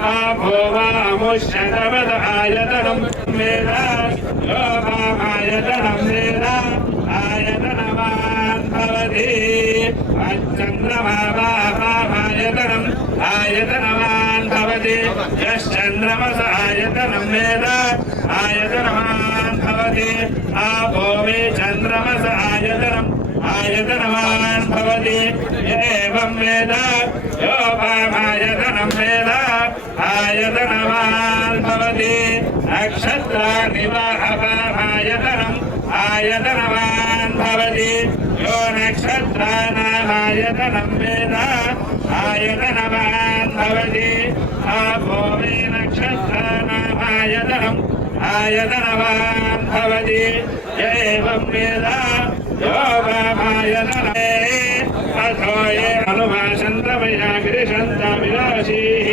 आपो वामुष्यतवद आयतनं वेद यो वामायतनं वेद आयतनवान् भवति अच्छन्द्रमा वामायतनम् आयतनवान् भवति यश्चन्द्रमस आयतनं वेद आयतनवान् भवति आपो मे चन्द्रमस आयतनम् आयतनवान् भवति य एवं वेद यो वामायतनं वेद आयतनवान् भवति नक्षत्राणि वा अपामायतनम् आयतनवान् भवति यो नक्षत्राणामायतनं वेद आयतनवान् भवति आपो मे नक्षत्राणामायतनम् आयतनवान् भवति य एवं वेद यो वामायतने अथो ये अनुभाषन्तमया गिरिशन्तमिराशीः